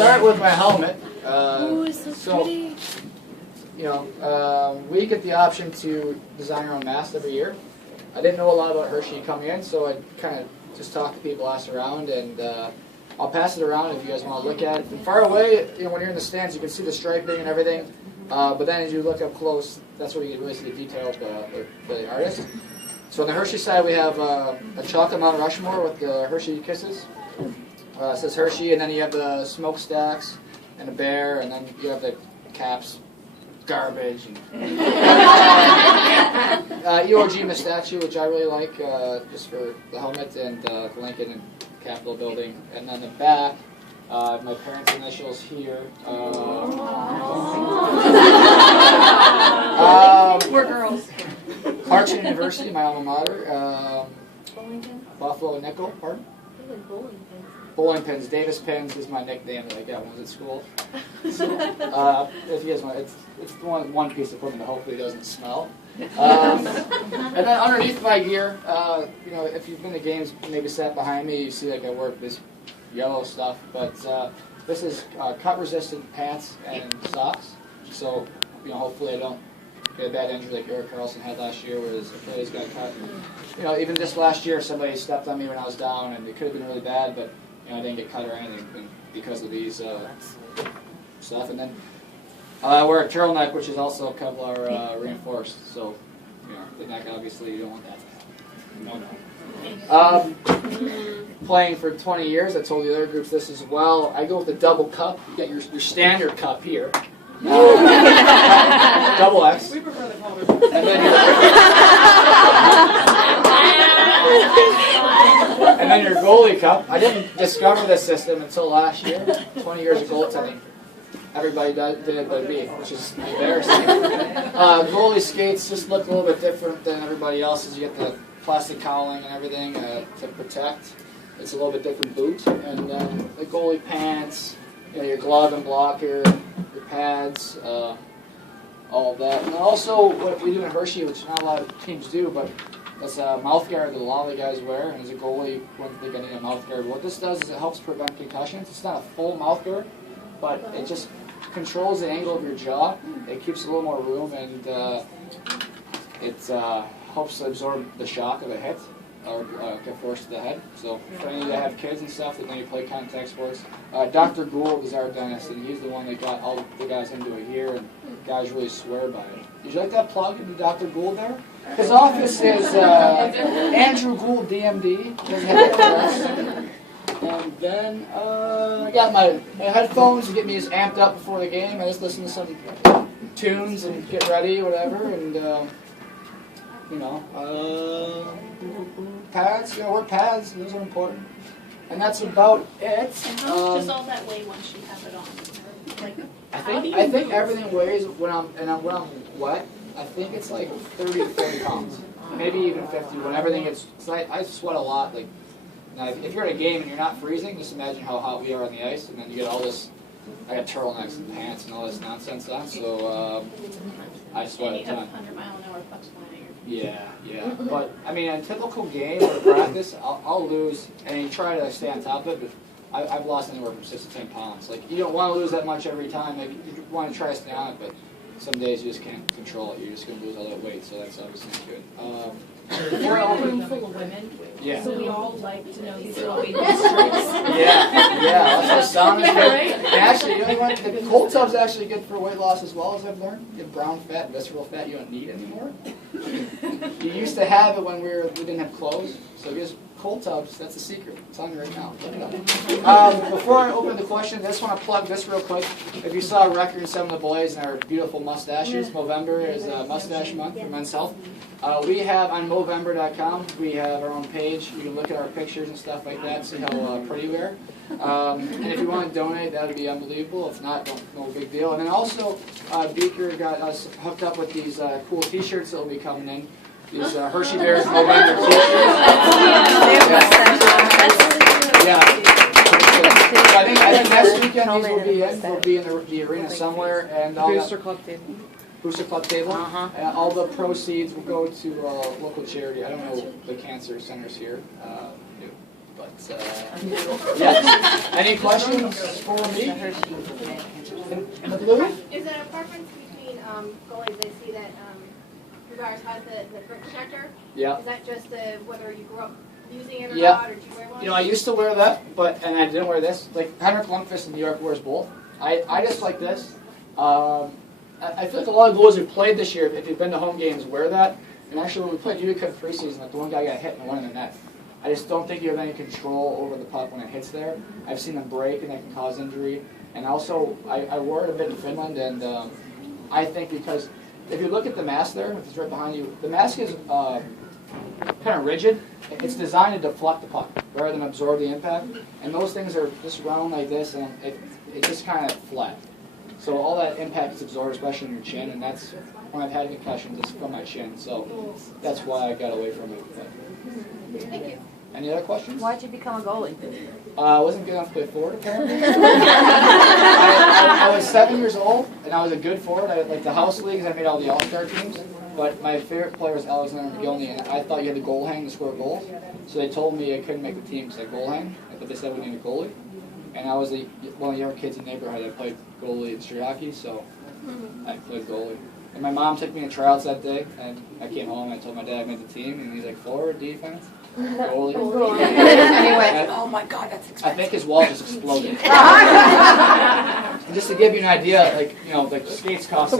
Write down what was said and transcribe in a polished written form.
start with my helmet. So pretty. We get the option to design our own masks every year. I didn't know a lot about Hershey coming in, so I kind of just talked to people, asked around, and I'll pass it around if you guys want to look at it. From far away, when you're in the stands, you can see the striping and everything. But then as you look up close, that's where you can really see the detail of the artist. So on the Hershey side, we have a chocolate Mount Rushmore with the Hershey Kisses. It says Hershey, and then you have the smokestacks and a bear, and then you have the caps, garbage. And Iwo Jima statue, which I really like, just for the helmet, and the Lincoln and Capitol building. And then the back, my parents' initials here. We're girls. Clarkson University, my alma mater. Buffalo Nickel, pardon? Bowling pins. Davis pins is my nickname that I got when I was at school. So, if you guys want, it's one piece of equipment that hopefully doesn't smell. And then underneath my gear, if you've been to games, maybe sat behind me, you see like I work this yellow stuff, but this is cut-resistant pants and socks. So, hopefully I don't get a bad injury like Eric Carlson had last year, where his Achilles got cut. Even just last year, somebody stepped on me when I was down, and it could have been really bad, but I didn't get cut or anything because of these stuff. And then I wear a turtleneck, which is also Kevlar reinforced. So, the neck, obviously, you don't want that. No. Playing for 20 years, I told the other groups this as well. I go with the double cup. You get your standard cup here. Double X. We prefer the color. And then your goalie cup. I didn't discover this system until last year. 20 years of goaltending. Everybody did it but me, which is embarrassing. Goalie skates just look a little bit different than everybody else's. You get the plastic cowling and everything to protect. It's a little bit different boot. And the goalie pants, your glove and blocker, your pads, all of that. And also what we do in Hershey, which not a lot of teams do, but that's a mouth guard that a lot of the guys wear. And as a goalie, when they get a mouth guard, what this does is it helps prevent concussions. It's not a full mouth guard, but it just controls the angle of your jaw. It keeps a little more room, and it helps absorb the shock of a hit or get force to the head. So for any of you that have kids and stuff that maybe play contact sports, Dr. Gould is our dentist, and he's the one that got all the guys into it here, and guys really swear by it. Did you like that plug into Dr. Gould there? His office is Andrew Gould, DMD. Doesn't have an address. And then I got my headphones to get me as amped up before the game. I just listen to some tunes and get ready, whatever. And pads. Wear pads. Those are important. And that's about it. And how much does all that weigh once you have it on? I think everything weighs when I'm wet. I think it's like 30 to 40 pounds, maybe even 50. When everything gets, I sweat a lot. Like. Now, if you're at a game and you're not freezing, just imagine how hot we are on the ice, and then you get all this. I got turtlenecks and pants and all this nonsense on, so I sweat a ton. And you have 100-mile-an-hour pucks flying at your feet. Yeah. But I mean, a typical game or practice, I'll lose, and you try to stay on top of it. But I've lost anywhere from 6 to 10 pounds. Like you don't want to lose that much every time. Like, you want to try to stay on it, but some days you just can't control it. You're just going to lose all that weight, so that's obviously not good. We're in a room full of women, yeah. So we all like to know these little baby Yeah, that's what sound is good. And actually, the cold tub's actually good for weight loss as well, as I've learned. Get brown fat, visceral fat you don't need anymore. You used to have it when we didn't have clothes, so just cold tubs, that's a secret. It's on you right now. Look it up. Before I open the question, I just want to plug this real quick. If you saw Record and some of the boys and our beautiful mustaches, Movember is Mustache Month for Men's Health. We have on Movember.com, we have our own page. You can look at our pictures and stuff like that, see how pretty we are. And if you want to donate, that would be unbelievable. If not, no big deal. And then also, Beaker got us hooked up with these cool T-shirts that will be coming in. These Hershey Bears Movember T-shirts. Yeah. So I think next weekend these will be in the arena somewhere, and all Booster Club table. Booster Club table. And all the proceeds will go to local charity. I don't know the cancer centers here, but yes. Any questions for me? In the blue? Is there a preference between goalies? I see that Rivers has the grip protector. Yeah. Is that just whether you grew up using it or Yeah. not, or do you wear one? You know, I used to wear that, and I didn't wear this. Like Henrik Lundqvist in New York wears both. I just like this. I feel like a lot of goalies who played this year, if you've been to home games, wear that. And actually, when we played UConn preseason, like the one guy got hit and went in the net. I just don't think you have any control over the puck when it hits there. I've seen them break and that can cause injury. And also, I wore it a bit in Finland, and I think because if you look at the mask there, if it's right behind you, the mask is kind of rigid. It's designed to deflect the puck rather than absorb the impact. And those things are just round like this, and it's just kind of flat. So all that impact is absorbed, especially in your chin, and that's when I've had concussions, it's from my chin. So that's why I got away from it. But, Thank you. any other questions? Why'd you become a goalie? I wasn't good enough to play forward, apparently. I was 7 years old, and I was a good forward. Like the house leagues, I made all the all-star teams. But my favorite player was Alexander McGillney, and I thought you had to goal hang to score goals. So they told me I couldn't make the team because I goal hang. But they said we need a goalie. And I was one of the younger kids in the neighborhood. I played goalie in street hockey, so I played goalie. And my mom took me to tryouts that day, and I came home and I told my dad I made the team, and he's like, forward, defense, goalie. Anyway, oh my God, that's expensive. I think his wall just exploded. And just to give you an idea, like, you know, like skates cost